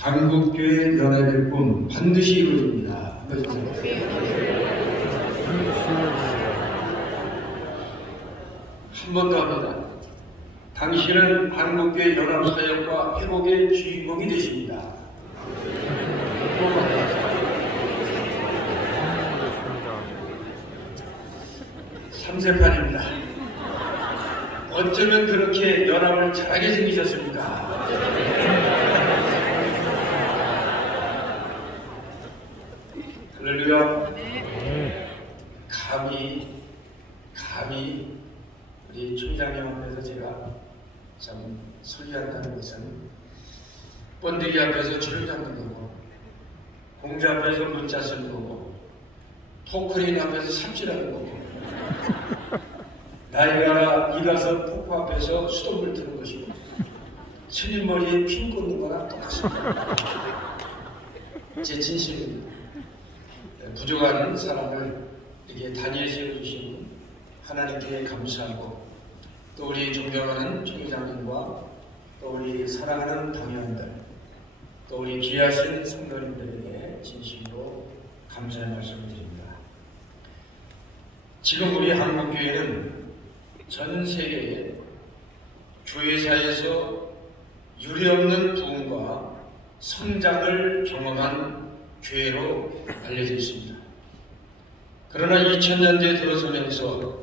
한국교회 연합의 꿈 반드시 이루어집니다. 한 번 더 합니다. 당신은 한국교회 연합사역과 회복의 주인공이 되십니다. 3세판입니다. 어쩌면 그렇게 연합을 잘하게 생기셨습니까? 할렐루야. 감히 우리 총장님 앞에서 제가 참 설교한다는 것은 번데기 앞에서 줄을 잡는 거고, 공자 앞에서 문자 쓰는 거고, 토크린 앞에서 삽질하는 거고, 나이가라 이가서 폭포 앞에서 수돗물 트는 것이고, 스님 머리에 핀 꽂는 거랑 똑같습니다. 제 진심입니다. 부족한 사람을 이렇게 단위에 세워주신 하나님께 감사하고, 또 우리 존경하는 총회장님과 또 우리 사랑하는 당회원들, 또 우리 귀하신 성도님들에게 진심으로 감사의 말씀을 드립니다. 지금 우리 한국교회는 전 세계에 교회사에서 유례없는 부흥과 성장을 경험한 교회로 알려져 있습니다. 그러나 2000년대에 들어서면서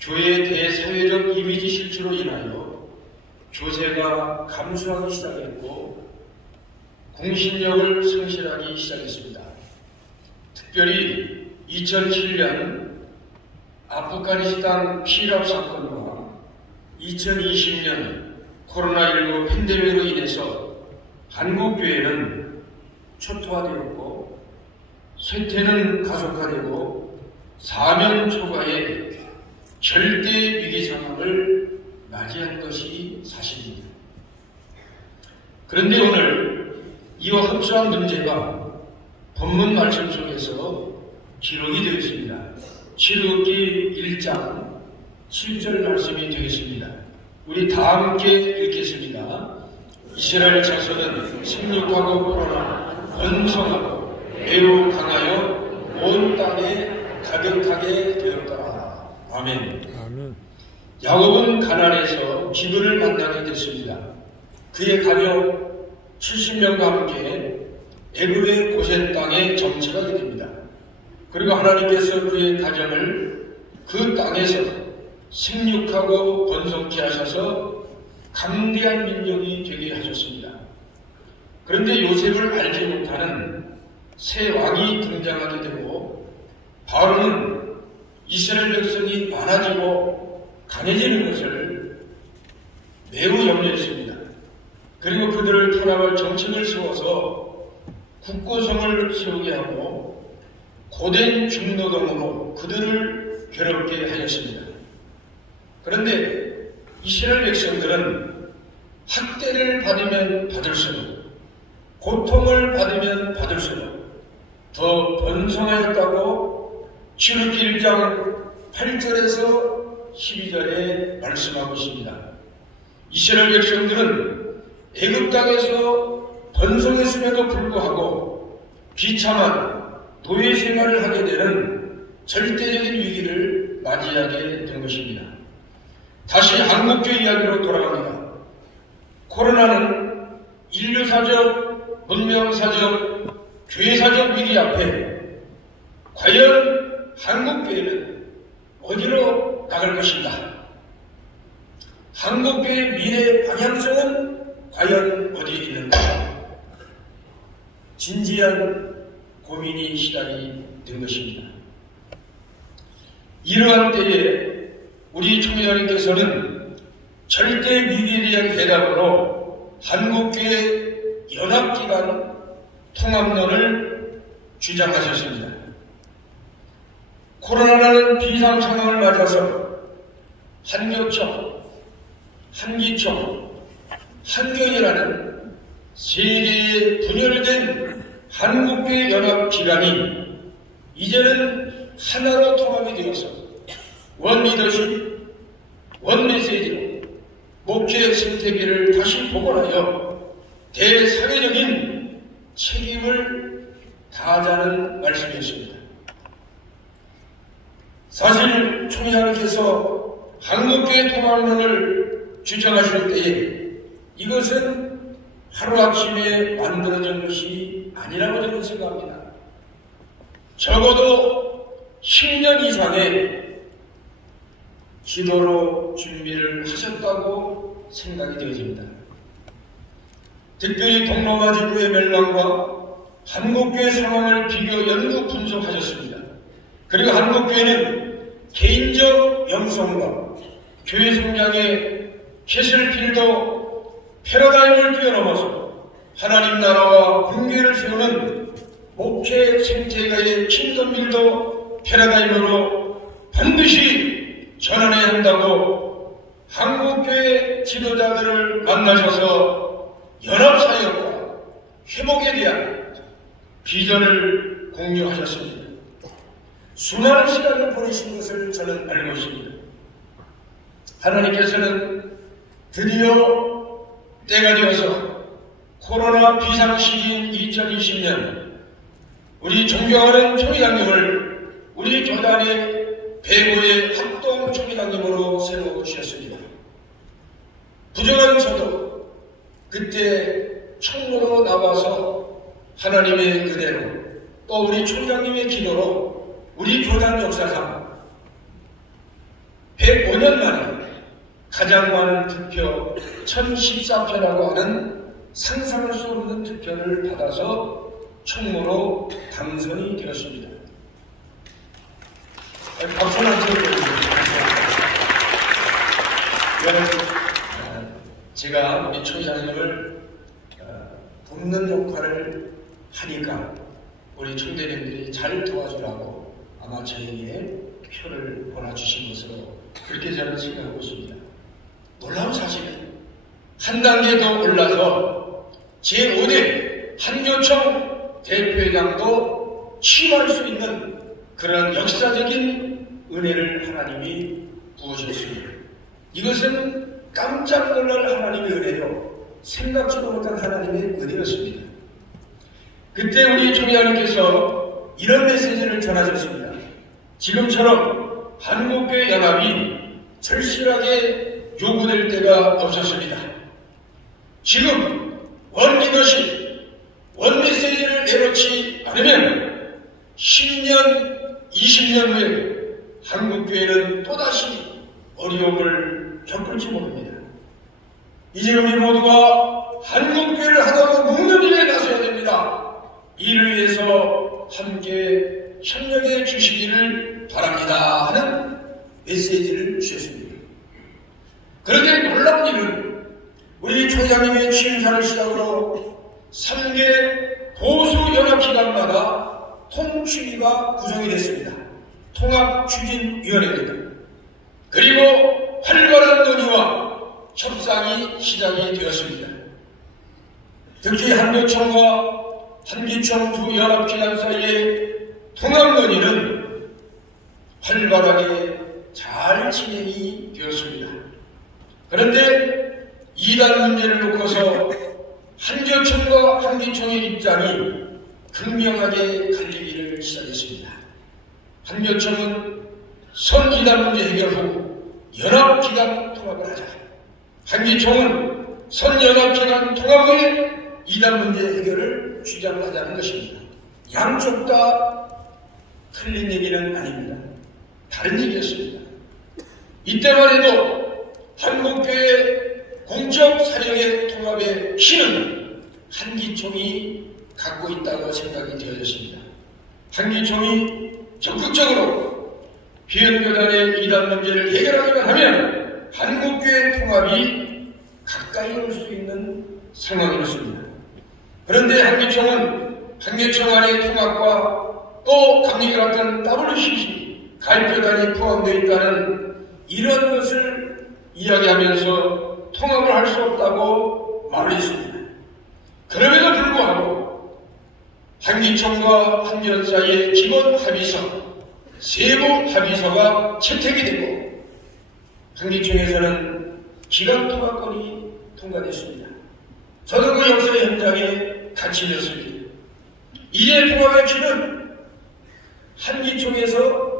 교회의 대사회적 이미지 실추로 인하여 교세가 감소하기 시작했고 공신력을 상실하기 시작했습니다. 특별히 2007년 아프가니스탄 피랍 사건과 2020년 코로나19 팬데믹으로 인해서 한국교회는 초토화되었고 쇠퇴는 가속화되고 사면 초과의 절대 위기 상황을 맞이한 것이 사실입니다. 그런데 오늘 이와 흡사한 문제가 본문 말씀 속에서 기록이 되어 있습니다. 출애굽기 1장 7절 말씀이 되겠습니다. 우리 다 함께 읽겠습니다. 이스라엘 자손은 생육하고 불어나 번성하고 매우 강하여 온 땅에 가득하게 되었더라. 아멘. 야곱은 가나안에서 기브를 만나게 됐습니다. 그의 가족 70명과 함께 애굽의 고센 땅에 정착하게 됩니다. 그리고 하나님께서 그의 가정을 그 땅에서 생육하고 번성케 하셔서 강대한 민족이 되게 하셨습니다. 그런데 요셉을 알지 못하는 새 왕이 등장하게 되고 바로는 이스라엘 백성이 많아지고 강해지는 것을 매우 염려했습니다. 그리고 그들을 탄압할 정책을 세워서 국고성을 세우게 하고 고된 중노동으로 그들을 괴롭게 하였습니다. 그런데 이스라엘 백성들은 학대를 받으면 받을수록, 고통을 받으면 받을수록 더 번성하였다고 출애굽기 1장 8절에서 12절에 말씀하고 있습니다. 이스라엘 백성들은 애굽 땅에서 번성했음에도 불구하고 비참한 노예 생활을 하게 되는 절대적인 위기를 맞이하게 된 것입니다. 다시 한국교회 이야기로 돌아갑니다. 코로나는 인류사적, 문명사적, 교회사적 위기 앞에 과연 한국교회는 어디로 나갈 것인가? 한국교회의 미래 방향성은 과연 어디에 있는가? 진지한 고민이 시작이 된 것입니다. 이러한 때에 우리 총회장님께서는 절대 위기에 대한 대답으로 한국교회 연합기관 통합론을 주장하셨습니다. 코로나라는 비상 상황을 맞아서 한교총, 한기총, 한교회라는 세 개의 분열된 한국교회 연합기관이 이제는 하나로 통합이 되어서 원리더십, 원메시지로 목회 생태계를 다시 복원하여 대사회적인 통합론을 주장하실 때에 이것은 하루아침에 만들어진 것이 아니라고 저는 생각합니다. 적어도 10년 이상의 지도로 준비를 하셨다고 생각이 되어집니다. 특별히 동로마 지구의 멸망과 한국교회 상황을 비교 연구 분석하셨습니다. 그리고 한국교회는 개인적 영성과 교회 성장의 캐슬필더 패러다임을 뛰어넘어서 하나님 나라와 군교회를 세우는 목회 생태계의 킹덤빌더 패러다임으로 반드시 전환해야 한다고 한국교회 지도자들을 만나셔서 연합사역과 회복에 대한 비전을 공유하셨습니다. 수많은 시간을 보내신 것을 저는 알고 있습니다. 하나님께서는 드디어 때가 되어서 코로나 비상시기인 2020년 우리 존경하는 총회장님을 우리 교단의 배고의 합동 총회장님으로 세워주셨습니다. 부정한 저도 그때 총로로 나와서 하나님의 은혜로 또 우리 총장님의 기도로 우리 교단 역사상 105년 만에 가장 많은 득표 1014표라고 하는 상상할 수 없는 득표를 받아서 총무로 당선이 되었습니다. 박수를 드려드립니다. 제가 우리 총장님을 돕는 역할을 하니까 우리 총대님들이 잘 도와주라고 아마 저에게 표를 보내주신 것으로 그렇게 저는 생각하고 있습니다. 놀라운 사실은 한 단계 더 올라서 제5대 한교총 대표회장도 취임할 수 있는 그런 역사적인 은혜를 하나님이 부어주셨습니다. 이것은 깜짝 놀랄 하나님의 은혜요, 생각지도 못한 하나님의 은혜였습니다. 그때 우리 총장님께서 이런 메시지를 전하셨습니다. 지금처럼 한국교회 연합이 절실하게 요구될 때가 없었습니다. 지금 원리더십, 원메시지를 내놓지 않으면 10년, 20년 후에 한국교회는 또다시 어려움을 겪을지 모릅니다. 이제 우리 모두가 한국교회를 하나로 묶는 일에 나서야 됩니다. 이를 위해서 함께 협력해 주시기를 바랍니다 하는 메시지를 주셨습니다. 그런데 놀라운 일은 우리 총장님의 취임사를 시작으로 3개 보수연합기관마다 통추위가 구성이 됐습니다. 통합추진위원회입니다. 그리고 활발한 논의와 협상이 시작이 되었습니다. 특히 한교총과 한기총 두 연합기관 사이의 통합 논의는 활발하게 잘 진행이 되었습니다. 그런데 이단 문제를 놓고서 한교총과 한기총의 입장이 극명하게 갈리기를 시작했습니다. 한교총은 선이단 문제 해결 후 연합기관 통합을 하자. 한기총은 선연합기관 통합 후에 이단 문제 해결을 주장하자는 것입니다. 양쪽 다 틀린 얘기는 아닙니다. 다른 얘기였습니다. 이때만 해도 한국교회 공적 사령의 통합의 키는 한기총이 갖고 있다고 생각이 되어졌습니다. 한기총이 적극적으로 비연교단의 이단 문제를 해결하기만 하면 한국교회 통합이 가까이 올 수 있는 상황이었습니다. 그런데 한기총 안의 통합과 또 강력과 같은 WCC 가입교단이 포함되어 있다는 이런 것을 이야기하면서 통합을 할 수 없다고 말했습니다. 그럼에도 불구하고 한기총과 한교단 사이의 기본 합의서, 세부 합의서가 채택이 되고 한기총에서는 기간 통합권이 통과됐습니다. 저도 그 역사의 현장에 같이 있었습니다. 이제 통합의 키는 한기총에서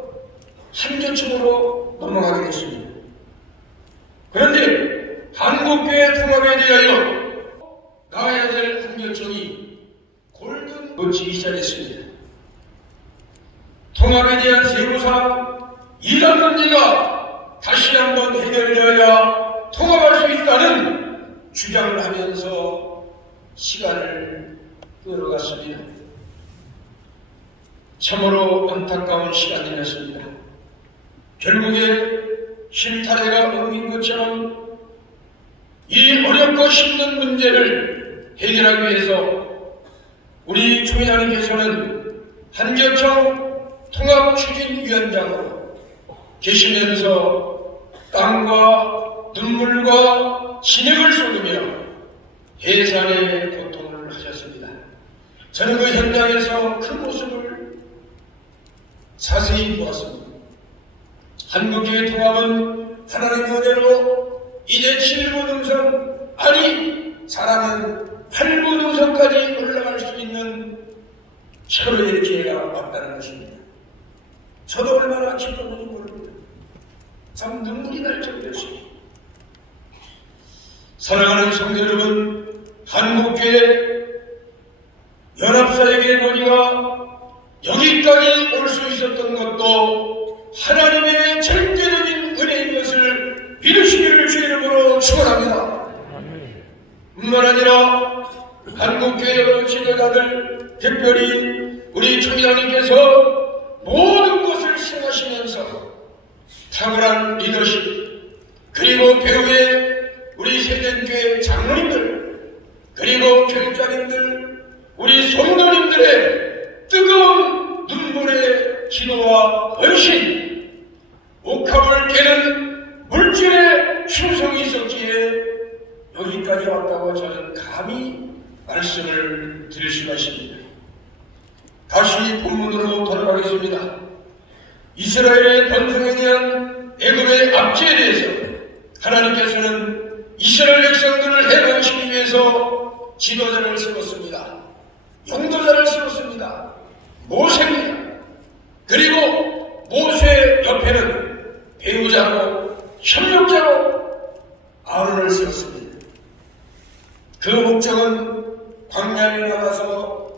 한교총으로 넘어가게 됐습니다. 그런데 한국교회 통합에 대하여 나아야 될 한 결정이 골든 놓치기 시작했습니다. 통합에 대한 세부상 이런 문제가 다시 한번 해결되어야 통합할 수 있다는 주장을 하면서 시간을 끌어갔습니다. 참으로 안타까운 시간이었습니다. 결국에 실타래가 옮긴 것처럼 이 어렵고 힘든 문제를 해결하기 위해서 우리 총회장님께서는 한교총 통합추진위원장으로 계시면서 땀과 눈물과 진액을 쏟으며 해산의 고통을 하셨습니다. 저는 그 현장에서 그 모습을 자세히 보았습니다. 한국교회 통합은 하나님의 은혜로 이제 7부 능선, 아니 잘하면 8부 능선까지 올라갈 수 있는 최고의 기회가 왔다는 것입니다. 저도 얼마나 기뻤는지 모릅니다. 참 눈물이 날 정도였습니다. 사랑하는 성도 여러분, 한국교회 연합사역의 논의가 여기까지 올 수 있었던 것도 하나님의 절대적인 은혜인 것을 믿으시기를 주의 이름으로 축원합니다. 뿐만 아니라 한국교회 여러 지도자들, 특별히 우리 총회장님께서 모든 것을 생각하시면서 탁월한 리더십, 그리고 배후에 우리 세전교회 장로님들, 그리고 교육자님들, 우리 성도님들의 뜨거운 눈물의 기도와 헌신, 옥합을 깨는 물질의 충성이 있었기에 여기까지 왔다고 저는 감히 말씀을 드릴 수가 있습니다. 다시 본문으로 돌아가겠습니다. 이스라엘의 번성에 대한 애굽의 압제에 대해서 하나님께서는 이스라엘 백성들을 해방시키기 위해서 지도자를 세웠습니다. 용도자를 세웠습니다. 모세입니다. 그리고 모세 옆에는 배우자로 협력자로 아론을 세웠습니다. 그 목적은 광야에 나가서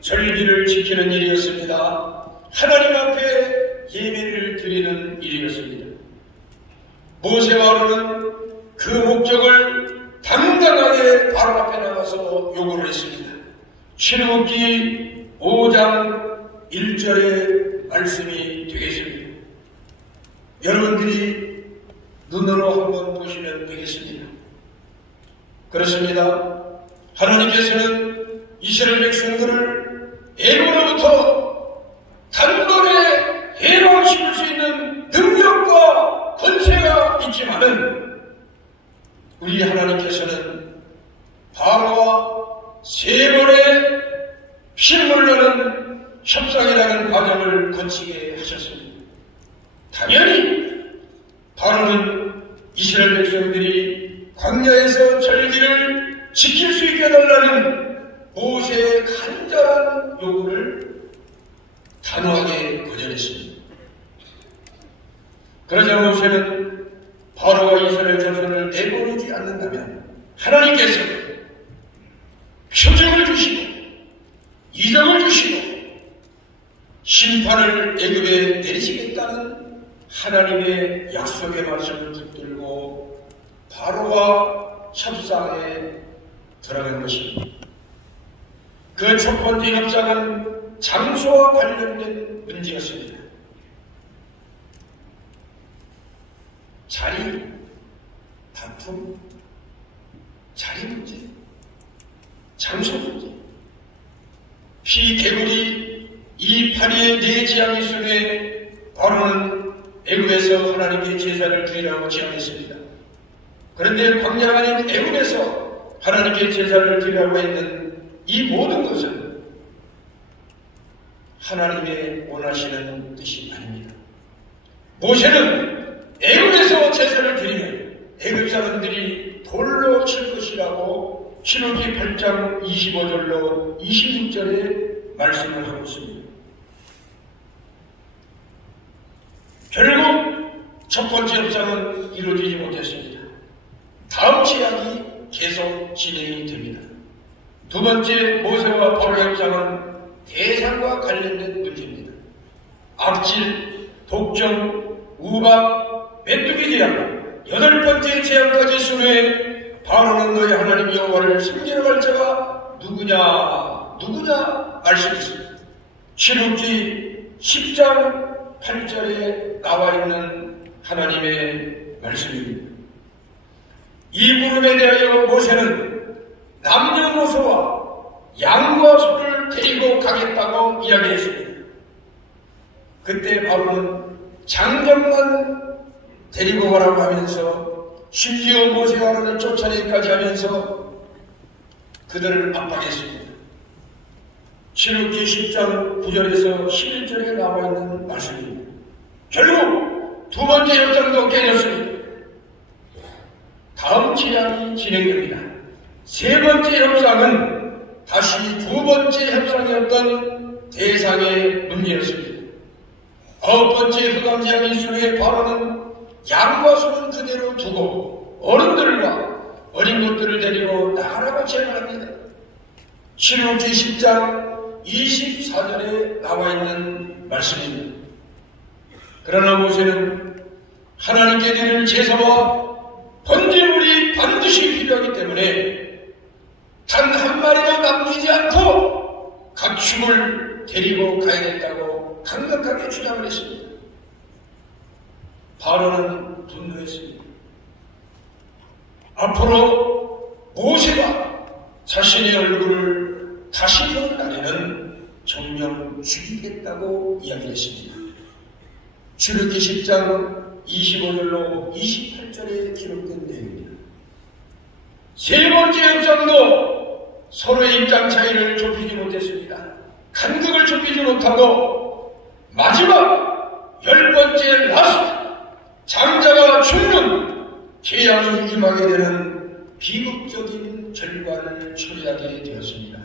절기를 지키는 일이었습니다. 하나님 앞에 예배를 드리는 일이었습니다. 모세와 아론은 그 목적을 당당하게 바로 앞에 나가서 요구를 했습니다. 출애굽기 5장 1절의 말씀이 되겠습니다. 여러분들이 눈으로 한번 보시면 되겠습니다. 그렇습니다. 하나님께서는 이스라엘 백성들을 애굽으로부터 단번에 해방시킬 수 있는 능력과 권세가 있지만은 우리 하나님께서는 바로와 세 번의 피를 나는 협상이라는 과정을 거치게 하셨습니다. 당연히 바로는 이스라엘 백성들이 광야에서 절기를 지킬 수 있게 해달라는 모세의 간절한 요구를 단호하게 거절했습니다. 그러자 모세는 바로와 이스라엘 자손을 내보내지 않는다면 하나님께서 표적을 주시고 이적을 주시고 심판을 애굽에 내리시겠다는 하나님의 약속의 말씀을 붙들고 바로와 협상에 들어간 것입니다. 그 첫 번째 협상은 장소와 관련된 문제였습니다. 자리, 다툼, 자리 문제, 장소 문제. 피 개구리 이 파리의 네 지팡이 속에 바로는 애굽에서 하나님께 제사를 드리라고 제안했습니다. 그런데 광야가 아닌 애굽에서 하나님께 제사를 드리라고 했는 이 모든 것은 하나님의 원하시는 뜻이 아닙니다. 모세는 애굽에서 제사를 드리면 애굽 사람들이 돌로 칠 것이라고 신명기 8장 25절로 26절에 말씀을 하고 있습니다. 결국 첫 번째 협상은 이루어지지 못했습니다. 다음 재앙이 계속 진행이 됩니다. 두 번째 모세와 바로의 협상은 대상과 관련된 문제입니다. 악질, 독점, 우박, 메뚜기 재앙, 8번째 재앙까지 순회해 바로는 너희 하나님 여호와를 섬기러 갈 자가 누구냐 알 수 있습니다. 출애굽기 10장 8절에 나와 있는 하나님의 말씀입니다. 이 물음에 대하여 모세는 남녀노소와 양과 소를 데리고 가겠다고 이야기했습니다. 그때 바로는 장정만 데리고 가라고 하면서 심지어 모세와 아론을 쫓아내기까지 하면서 그들을 압박했습니다. 출애굽기 10장 9절에서 11절에 나와 있는 말씀입니다. 결국 두 번째 협상도 깨졌습니다. 다음 재앙이 진행됩니다. 세 번째 협상은 다시 두 번째 협상이었던 대상의 문제였습니다. 9번째 흑암 재앙이 순회해 바로는 양과 소는 그대로 두고 어른들과 어린 것들을 데리고 나가라고 제안합니다. 출애굽기 10장 24절에 나와 있는 말씀입니다. 그러나 모세는 하나님께 드릴 제사와 번제물이 반드시 필요하기 때문에 단 한 마리도 남기지 않고 가축을 데리고 가야겠다고 강력하게 주장을 했습니다. 바로는 분노했습니다. 앞으로 모세가 자신의 얼굴을 다시 본 날에는 정령 죽이겠다고 이야기했습니다. 출애굽기 10장 25절로 28절에 기록된 내용입니다. 세 번째 협상도 서로의 입장 차이를 좁히지 못했습니다. 간극을 좁히지 못하고 마지막 10번째 라스트 장자가 죽는 재앙이 임하게 되는 비극적인 결과를 초래하게 되었습니다.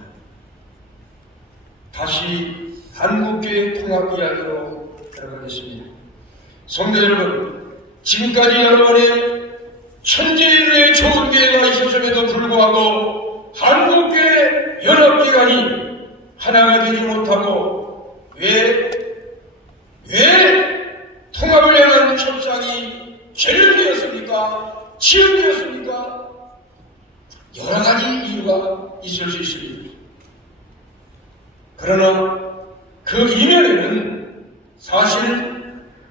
다시 한국교회 통합 이야기로 들어가겠습니다. 성도 여러분, 지금까지 여러분의 천재인의 좋은 기회가 있었음에도 불구하고 한국교회 연합기관이 하나가 되지 못하고 왜 통합을 향한 협상이 결렬되었습니까? 지연되었습니까? 여러 가지 이유가 있을 수 있습니다. 그러나 그 이면에는 사실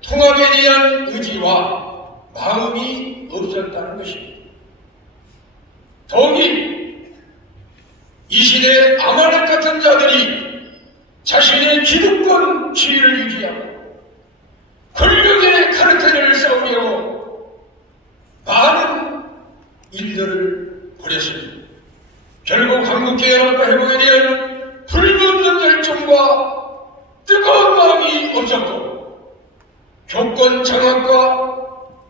통합에 대한 의지와 마음이 없었다는 것입니다. 더욱이 이 시대의 아말렉 같은 자들이 자신의 기득권 지위를 유지하고 권력의 카르텔을 쌓으려고 많은 일들을 벌였습니다. 결국 한국계연합과 회복에 대한 불붙는 열정과 뜨거운 마음이 없었고 교권 장악과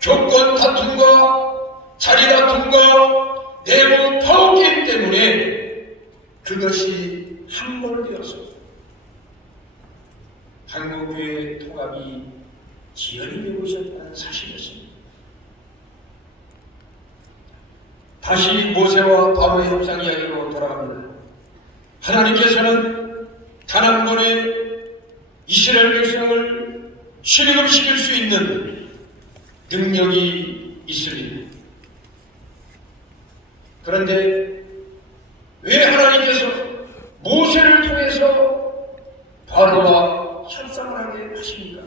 교권 다툼과 자리 다툼과 내부 파워게임 때문에 그것이 함몰되었습니다. 한국교회 통합이 지연이 되고 있었다는 사실이었습니다. 다시 모세와 바로의 협상 이야기로 돌아갑니다. 하나님께서는 단 한 번에 이스라엘 백성을 출애굽시킬 수 있는 능력이 있습니다. 그런데 왜 하나님께서 모세를 통해서 바로와 협상을 하게 하십니까?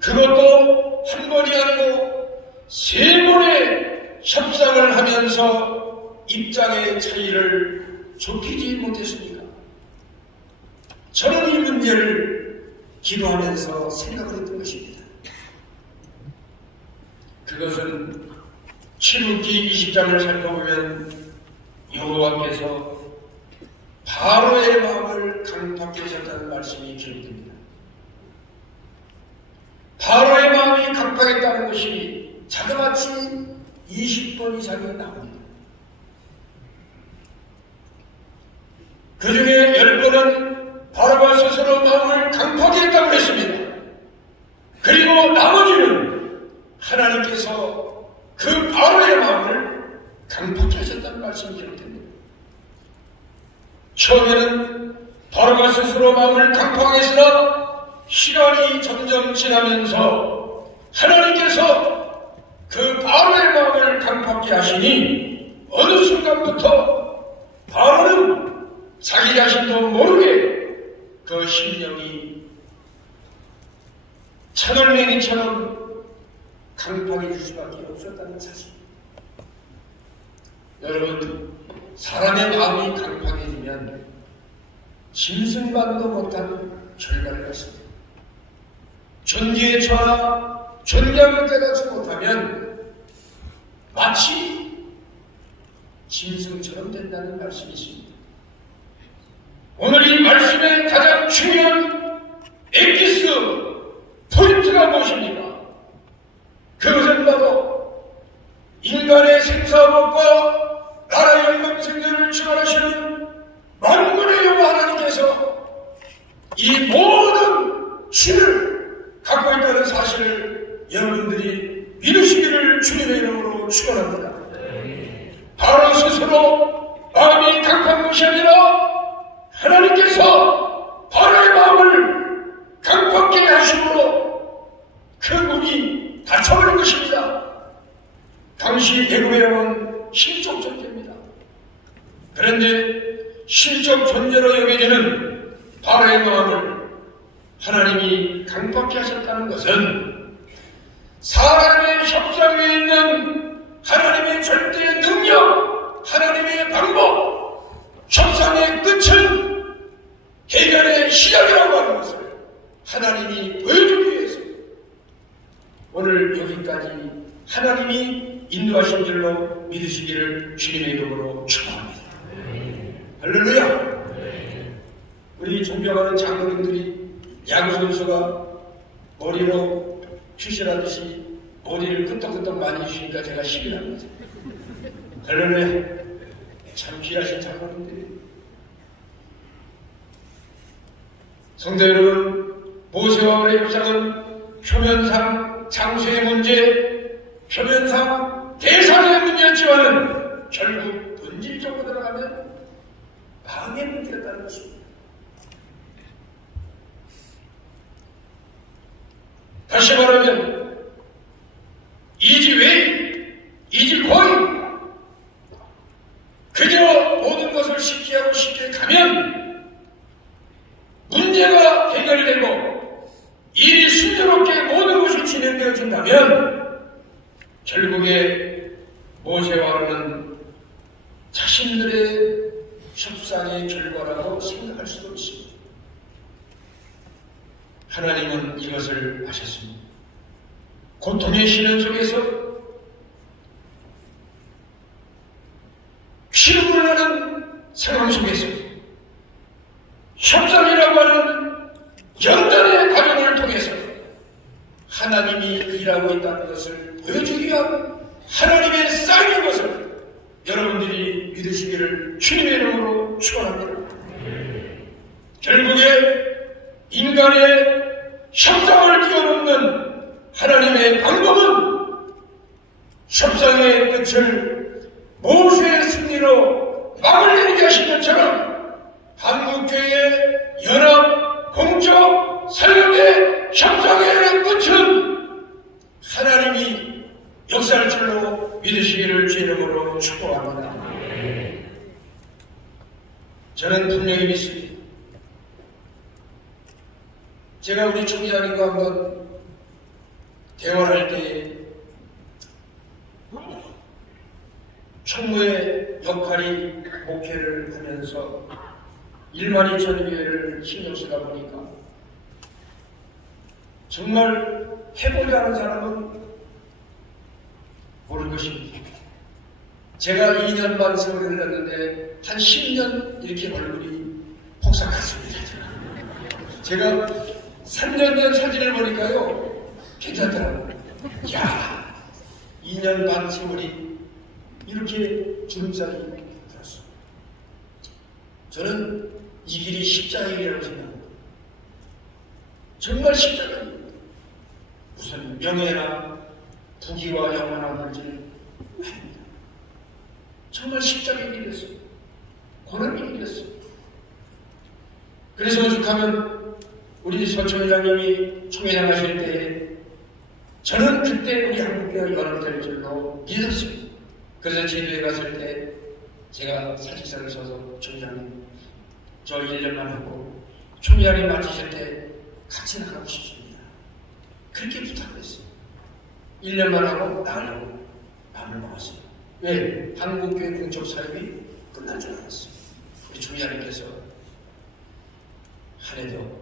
그것도 한 번이 아니고 세 번의 협상을 하면서 입장의 차이를 좁히지 못했습니까? 저는 이 문제를 기도하면서 생각을 했던 것입니다. 그것은 출애굽기 20장을 살펴보면 여호와께서 바로의 마음을 강팍게 하셨다는 말씀이 기록됩니다. 바로의 마음이 강팍했다는 것이 자그마치 20번 이상이 나옵니다. 그 중에 10번은 바로가 스스로 마음을 강팍게 했다고 했습니다. 그리고 나머지는 하나님께서 그 바로의 처음에는 바로가 스스로 마음을 강팍했으나 시간이 점점 지나면서 하나님께서 그 바로의 마음을 강팍게 하시니 어느 순간부터 바로는 자기 자신도 모르게 그 심령이 차돌맹이처럼 강팍해질 수밖에 없었다는 사실. 여러분, 사람의 마음이 강팍해지면 짐승만도 못한 결과를 갖습니다. 존귀에 처하나 존경을 깨닫지 못하면 마치 짐승처럼 된다는 말씀이 있습니다. 오늘 이 말씀의 가장 중요한 엑기스 포인트가 무엇입니까? 그것은 바로 인간의 생사업과 나라의 영광생전을 주관하시는 만군의 여호와 하나님께서 이 모든 신을 갖고 있다는 사실을 여러분들이 믿으시기를 주님의 이름으로 축원합니다. 바로 스스로 마음이 강팍한 것이 아니라 하나님께서 바로의 마음을 강팍하게 하심으로 그 문이 닫혀버린 것입니다. 당시 애굽에 온 신적 존재입니다. 그런데 신적 존재로 여겨지는 바로의 마음을 하나님이 강팍하게 하셨다는 것은 사람의 협상 위에 있는 하나님의 절대 능력, 하나님의 방법, 협상의 끝은 해결의 시작이라고 하는 것을 하나님이 보여주기 위해서 오늘 여기까지 하나님이 인도하신 줄로 믿으시기를 주님의 이름으로 축원합니다. 할렐루야! 우리 존경하는 장로님들이 야구선수가 머리로 휴실하듯이 머리를 끄떡끄떡 많이 주시니까 제가 힘이 납니다. 할렐루야! 참 귀하신 장로님들이. 성도 여러분, 모세와 그의 협상은 표면상 장소의 문제, 표면상 대상의 문제였지만은 결국 본질적으로 들어가면 마음의 문제였다는 것입니다. 다시 말하면 이지웨이, 이지고이, 그저 모든 것을 쉽게 하고 쉽게 가면 문제가 해결되고 일이 순조롭게 모든 것이 진행되어진다면 결국에 모세와 아론은 자신들의 협상의 결과라고 생각할 수도 있습니다. 하나님은 이것을 아셨습니다. 고통의 시련 속에서 피눈물 나는 상황 속에서 협상이라고 하는 연단의 과정을 통해서 하나님이 일하고 있다는 것을 보여주기 위한 하나님의 쌍인 것을 여러분들이 믿으시기를 주님의 이름으로 축원합니다. 결국에 인간의 협상을 뛰어넘는 하나님의 방법은 협상의 끝을 모세의 승리로 막아내게 하신 것처럼 한국교회의 연합, 공적, 사역의 협상의 끝은 하나님이 역사할 줄로 믿으시기를 주 이름으로 축복합니다. 저는 분명히 믿습니다. 제가 우리 총장님과 한번 대화를 할 때 총무의 역할이 목회를 하면서 1만 2천 교회를 신경 쓰다 보니까 정말 해보려 하는 사람은 모를 것입니다. 제가 2년 반 세월을 흘렀는데 한 10년 이렇게 얼굴이 폭삭했습니다. 제가 3년 전 사진을 보니까요 괜찮더라고요. 이야, 2년 반 세월이 이렇게 주름살이 들었어요. 저는 이 길이 십자가의 길이라고 생각합니다. 정말 십자가입니다. 무슨 명예나 부귀와 영화나 물질을 합니다. 정말 십자가의 길이었어요. 고난의 길이었어요. 그래서 오죽하면 우리 서초 회장님이 총회장 하실 때 저는 그때 우리 한국교회가 연합될 줄로 믿었어요. 그래서 제주에 갔을 때 제가 사직서를 써서 총회장님 저 1년만 하고 총회장님 맡으실 때 같이 나가고 싶습니다. 그렇게 부탁을 했어요. 1년만 하고 나가려고 마음을 먹었어요. 왜? 한국교회 공적 사역이 끝날 줄 알았어요. 우리 총회장님께서 한 해 더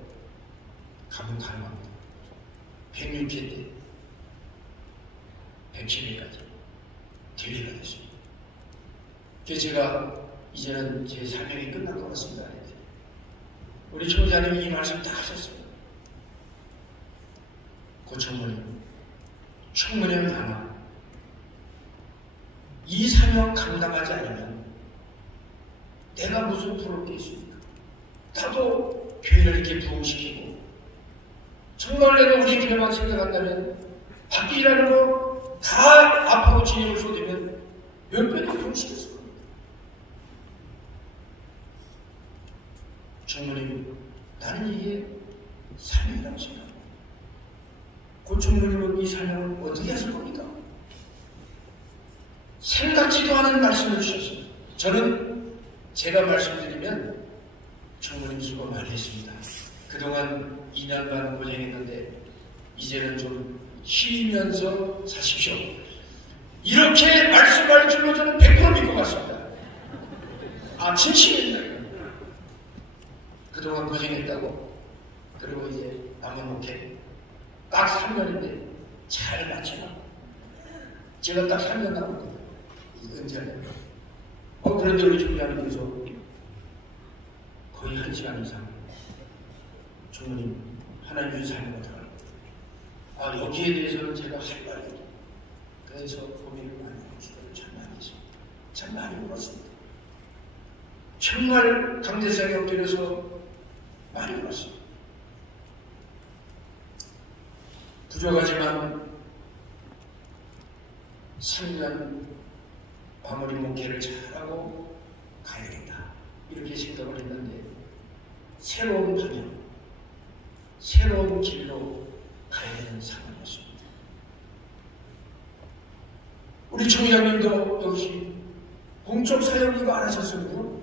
가면 가능합니다. 106회 때 107회까지 대회가 됐습니다. 그래서 제가 이제는 제 사명이 끝난 것 같습니다. 우리 총회장님이 이 말씀 다 하셨어요. 고청문회 청문회는 하나 이 사명 감당하지 않으면 내가 무슨 부를 게 있습니까? 나도 교회를 이렇게 부흥시키고 정말 내가 우리 교회만 생각한다면 밖에 일하는 거 다 앞으로 진영을 쏟으면 몇 배도 부흥시켰을 겁니다. 청문회는 나는 이게 사명이라고 생각합니다. 고청문회는 이 사명을 어떻게 하실 겁니까? 생각지도 않은 말씀을 주셨습니다. 저는 제가 말씀드리면 청문회 수고 많이 했습니다. 그동안 2년 반 고생했는데 이제는 좀 쉬면서 사십시오. 이렇게 말씀할 줄로 저는 100% 믿고 갔습니다. 아, 진심입니다. 그동안 고생했다고. 그리고 이제 남은 목회 딱 3년인데 잘 마치나? 제가 딱 3년 남았거든요. 은퇴하려면. 그런데 우리 총회장님께서 거의 1시간 이상 주님 하나님의 삶을 들어가는 거예요. 여기에 대해서는 제가 할 말이 없어요. 그래서 고민을 많이 하고 기도를 참 많이 했습니다. 참 많이 울었습니다. 정말 강대상에 엎드려서 많이 울었습니다. 부족하지만 3년 마무리 목회를 잘하고 가야겠다. 이렇게 생각을 했는데 새로운 방향, 새로운 길로 가야 되는 상황이었습니다. 우리 총회장님도 역시 공적 사역 이거 안 하셨으면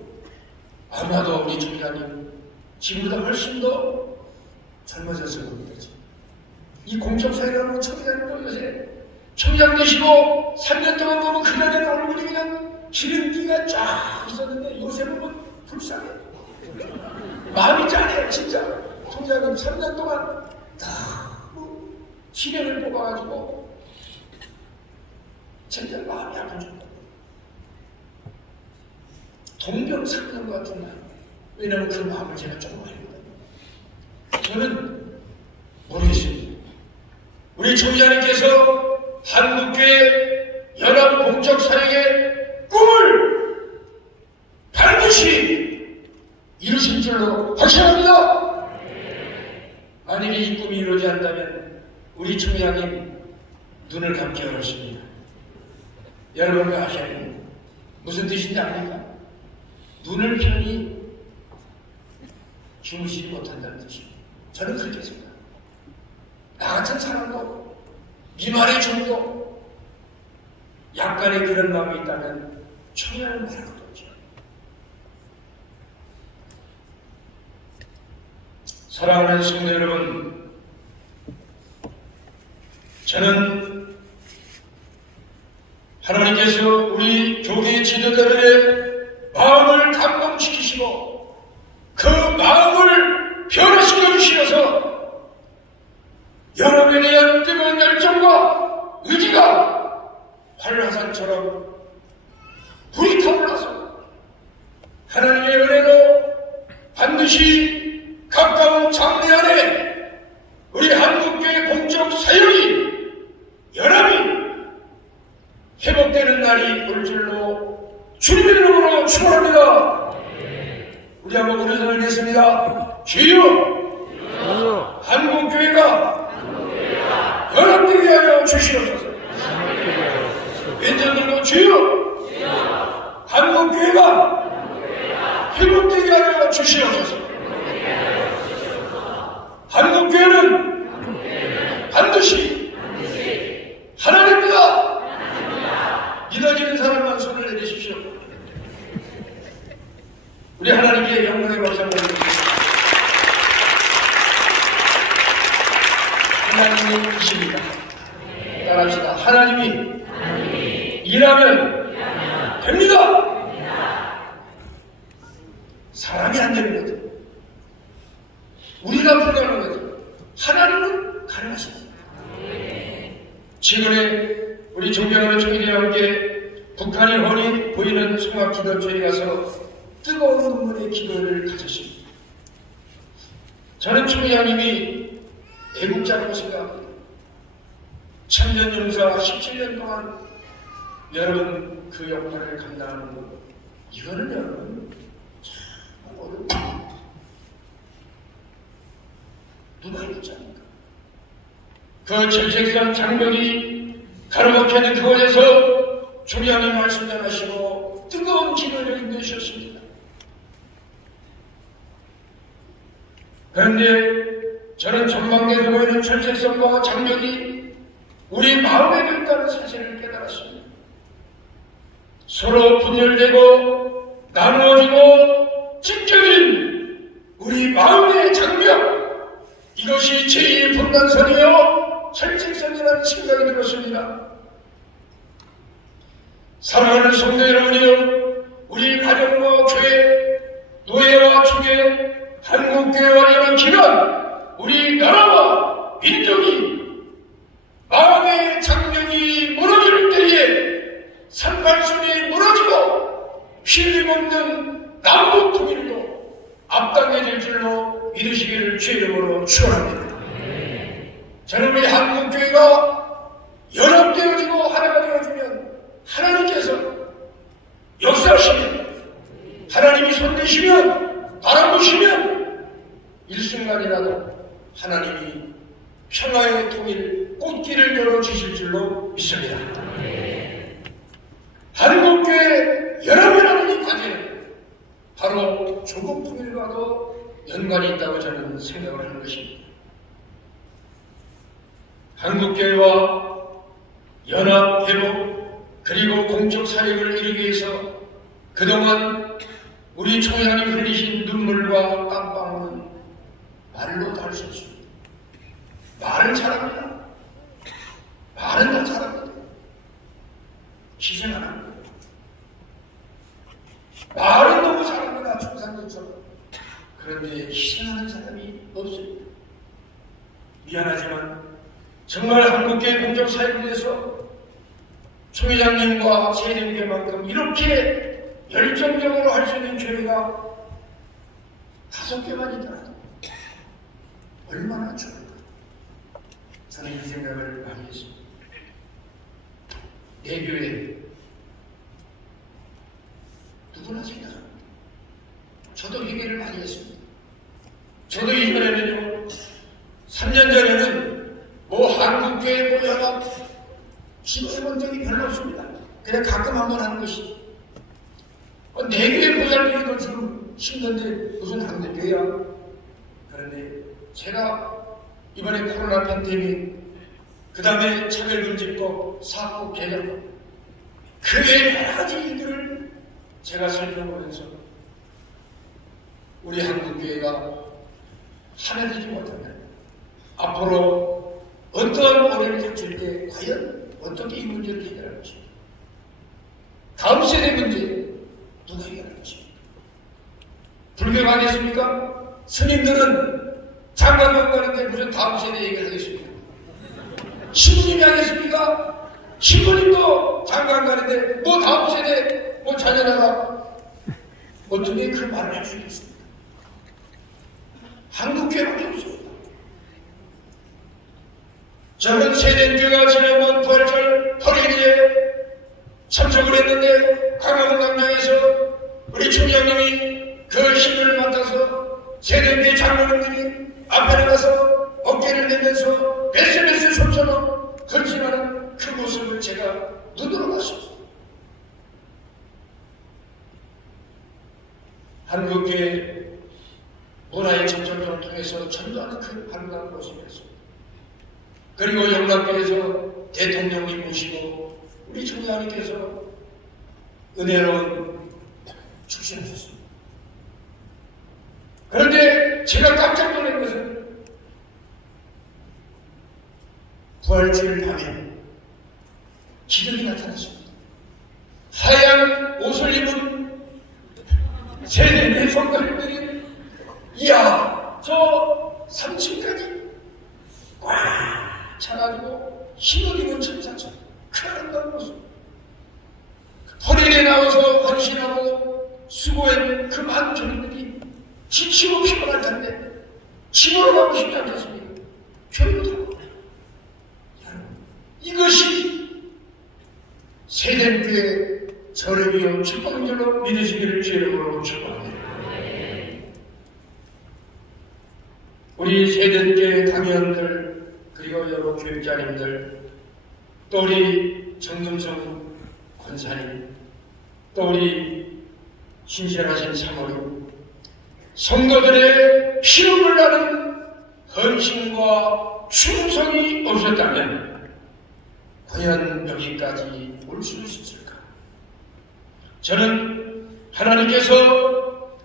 아마도 우리 총회장님 지금보다 훨씬 더 젊어졌을 겁니다. 이 공적 사역하는 총회장님도 요새 총회장 되시고 3년 동안 보면 그날의 얼굴이 그냥 기름기가 쫙 있었는데 요새 보면 불쌍해. 마음이 짠해요, 진짜. 총회장님 3년 동안 너무 시련을 뽑아가지고 진짜 마음이 아픈 정도. 동병상련 같은 마음. 왜냐하면 그 마음을 제가 조금 알거든요. 저는 모르겠습니다. 우리 총회장님께서 한국교회 연합 공적 사역의 꿈을 반드시 이루신 줄로 확신합니다. 만약에 이 꿈이 이루어지지 않다면 우리 총회장님 눈을 감기 어렵습니다. 여러분과 아셔야 됩니다. 무슨 뜻인지 압니까? 눈을 편히 주무시지 못한다는 뜻입니다. 저는 그렇게 생각합니다. 나 같은 사람도 미말의 정도 약간의 그런 마음이 있다면 총회를 말할 것도 없죠. 사랑하는 성도 여러분, 저는 하나님께서 우리 교계 지도자들의 마음을 감동시키시고 그 마음을 변화시켜 주시어서 여러분에 대한 뜨거운 열정과 의지가 활화산처럼 불이 타올라서 하나님의 은혜로 반드시 가까운 장래 안에 우리 한국교회 공적 사역이 연합이 회복되는 날이 올 줄로 주님의 이름으로 축원합니다. 우리 한번 부르짖어 드리겠습니다. 주여, 한국교회가 연합되게 하여 주시옵소서. 왼손 들고 주여, 한국교회가 회복되게 하여 주시옵소서. 반드시 하나님입니다. 믿어지는 사람만 손을 내주십시오. 우리 하나님께 영광의 박수 한번 드립니다. 하나님이 이십니다. 따라합시다. 하나님이 일하면 됩니다. 사람이 안 되는 거죠. 우리가 불가능한 거죠. 하나님은 가능하십니다. 최근에 우리 존경하는 총리와 함께 북한이 훤히 보이는 송악기도교에 가서 뜨거운 눈물의 기도를 가졌습니다. 저는 총리장님이 애국자라고 생각합니다. 천년용사 17년 동안 여러분 그 역할을 감당하는 것, 이거는 여러분 참 어렵다. 누가 애국자입니까? 그 질책선 장벽이 가로막혀있는 그곳에서 총리장님 말씀 전하시고 뜨거운 기도를 힘내셨습니다. 그런데 저는 전망대에서 보이는 철책선과 장벽이 우리 마음에도 있다는 사실을 깨달았습니다. 서로 분열되고 나누어지고 찢겨진 우리 마음의 장벽, 이것이 제2의 분단선이요 철책선이라는 생각이 들었습니다. 사랑하는 성도 여러분이요, 우리 가정과 교회, 노예와 주교, 한국교회와 연합 기관, 우리 나라와 민족이 마음의 장벽이 무너질 때에 산발선이 무너지고 휘림없는 남북 통일도 앞당겨질 줄로 믿으시기를 주의 이름으로 축원합니다. 저는 우리 한국교회가 연합되어지고 하나가 되어지면 하나님께서 역사하시면, 하나님이 손대시면, 바라보시면 일순간이라도 하나님이 평화의 통일 꽃길을 열어주실 줄로 믿습니다. 한국교회 연합이라는 이 과제는 바로 조국 통일과도 연관이 있다고 저는 생각을 하는 것입니다. 한국교회와 연합, 회복, 그리고 공적 사역을 이루기 위해서 그동안 우리 총회장님 흘리신 눈물과 땀방울은 말로 다 할 수 없습니다. 말은 잘합니다. 말은 다 잘합니다. 희생 안 합니다. 말은 너무 잘합니다. 총사님처럼. 그런데 희생하는 사람이 없습니다. 미안하지만 정말 한국교회 공적 사역을 위해서 총회장님과 세령교만큼 이렇게 열정적으로 할 수 있는 교회가 5개만 있더라도 얼마나 좋을까. 저는 이 생각을 많이 했습니다. 내 교회 누구나 생각합니다. 저도 얘기를 많이 했습니다. 저도 이전에는요, 3년 전에는 한국교회 연합 지도해본 적이 별로 없습니다. 그냥 가끔 한번 하는 것이. 내 교회 보살피기도 지금 힘든데 무슨 한국교회야. 그런데 제가 이번에 코로나 팬데믹, 그 다음에 차별금지법, 사법 개정, 그 외 여러 가지 일들을 제가 살펴보면서 우리 한국교회가 하나 되지 못하면 앞으로 어떠한 어려움이 닥칠 때 과연 어떻게 이 문제를 해결할 것입니까? 다음 세대 문제 누가 해결할 것입니까? 불교가 하겠습니까? 스님들은 장가경 가는데 무슨 다음 세대 얘기를 하겠습니까? 신부님이 하겠습니까? 신부님도 장가 가는데 다음 세대 자녀나라 어떻게 그 말을 할 수 있겠습니까? 한국교회밖에 없습니다. 저는 세대교회가 지난번 부활절 토요일에 참석을 했는데 강화문 광장에서 우리 총장님이 그 힘을 맡아서 세대교회 장로님들이 앞에 나가서 어깨를 내면서 메시메시 손처럼 걸치는 그 모습을 제가 눈으로 봤습니다. 한국교회 문화의 접촉을 통해서 전도하는 그 아름다운 모습이었습니다. 그리고 영락교에서 대통령님 모시고 우리 총장님께서 은혜로운 축신하셨습니다. 그런데 제가 깜짝 놀란 것은 부활주일 밤에 기적이 나타났습니다. 하얀 옷을 입은 세대의 성도님들이 이야 저 3층까지 꽉 차가지고 흰옷 입은 천사처럼 아름다운 모습, 허리에 나와서 헌신하고 수고한 그 많은 교인들이 지치고 피곤할 텐데 집으로 가고 싶지 않겠습니까? 교회로 가고. 이것이 세대교회 절임이요 축복인 줄로 믿으시기를 주의 이름으로 축복합니다. 우리 세대교회 당회원들 그리고 여러 교육자님들 또 우리 정금성 권사님 또 우리 신실하신 사모님 성도들의 피눈물 나는 헌신과 충성이 없었다면 과연 여기까지 올 수 있을까? 저는 하나님께서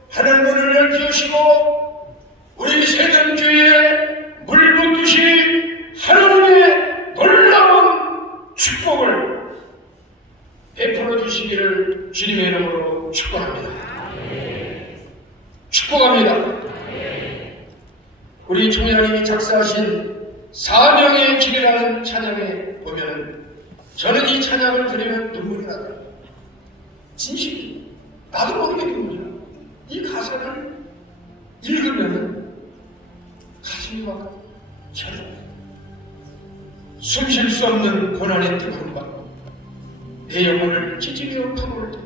하늘문을 열어주시고 우리 세전교회에 물붓듯이 하나님의 놀라운 축복을 베풀어 주시기를 주님의 이름으로 축복합니다. 축복합니다. 우리 총회장님이 작사하신 사명의 길이라는 찬양에 보면은 저는 이 찬양을 들으면 눈물이 나요. 진심이 나도 모르게 눈물이 나요. 이 가사를 읽으면은 가슴이 막 저려요. 숨 쉴 수 없는 고난의 뜨거운 밤 내 영혼을 찢으며 풀어올 때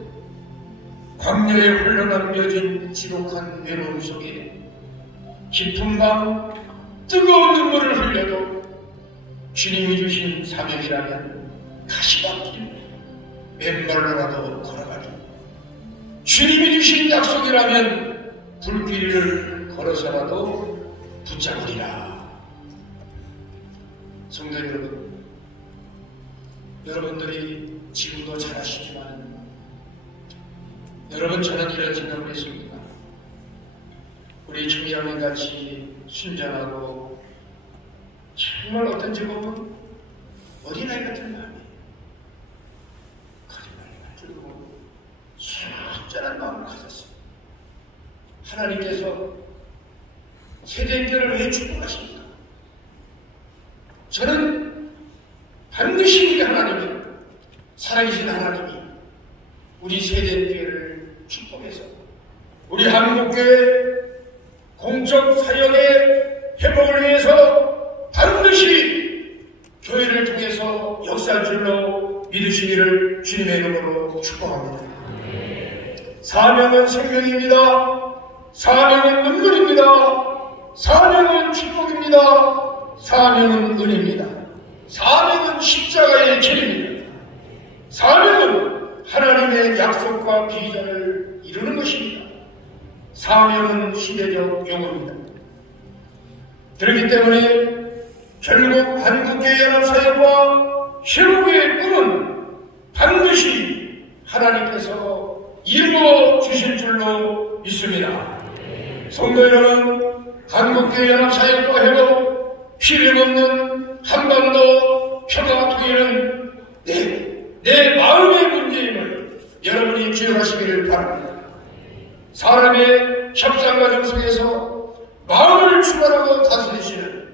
광야에 흘러남겨진 지독한 외로움 속에 깊은 밤 뜨거운 눈물을 흘려도 주님이 주신 사명이라면 가시밭길 맨발로라도 걸어가리. 주님이 주신 약속이라면 불길을 걸어서라도 붙잡으리라. 성도 여러분, 여러분들이 지금도 잘 아시지만 여러분 저는 이런 생각을 했습니다. 우리 총장님 같이 순전하고 정말 어떤지 보면 어린아이 같은 마음이 거짓말이 가지고 순전한 마음을 가졌어요. 하나님께서 세대교회를 왜 축복하십니까? 저는 반드시 우리 하나님이 살아계신 하나님이 우리 세대교회를 축복해서 우리 한국교회 공적 사역의 회복을 위해서 반드시 교회를 통해서 역사할 줄로 믿으시기를 주님의 이름으로 축복합니다. 사명은 생명입니다. 사명은 눈물입니다. 사명은 축복입니다. 사명은 은혜입니다. 사명은 십자가의 길입니다. 사명은 하나님의 약속과 비전을 이루는 것입니다. 사명은 시대적 용어입니다. 그렇기 때문에 결국 한국교회연합사역과 회복의 꿈은 반드시 하나님께서 이루어 주실 줄로 믿습니다. 성도 여러분, 한국교회연합사역과 회복, 피를 없는 한반도 평화 통일은 내 마음의 문제임을 여러분이 기억하시기를 바랍니다. 사람의 협상과정 속에서 마음을 주관하고 다스리시는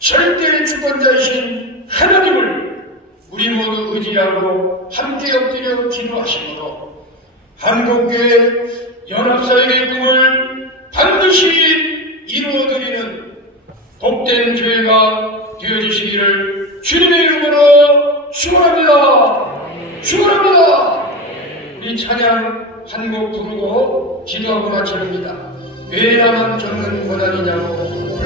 절대 주권자이신 하나님을 우리 모두 의지하고 함께 엎드려 기도하시므로 한국교회 연합사역의 꿈을 반드시 이루어드리는 복된 교회가 되어주시기를 주님의 이름으로 축원합니다. 축원합니다. 우리 찬양 한 곡 부르고 기도하고 마칩니다. 왜 나만 겪는 고난이냐고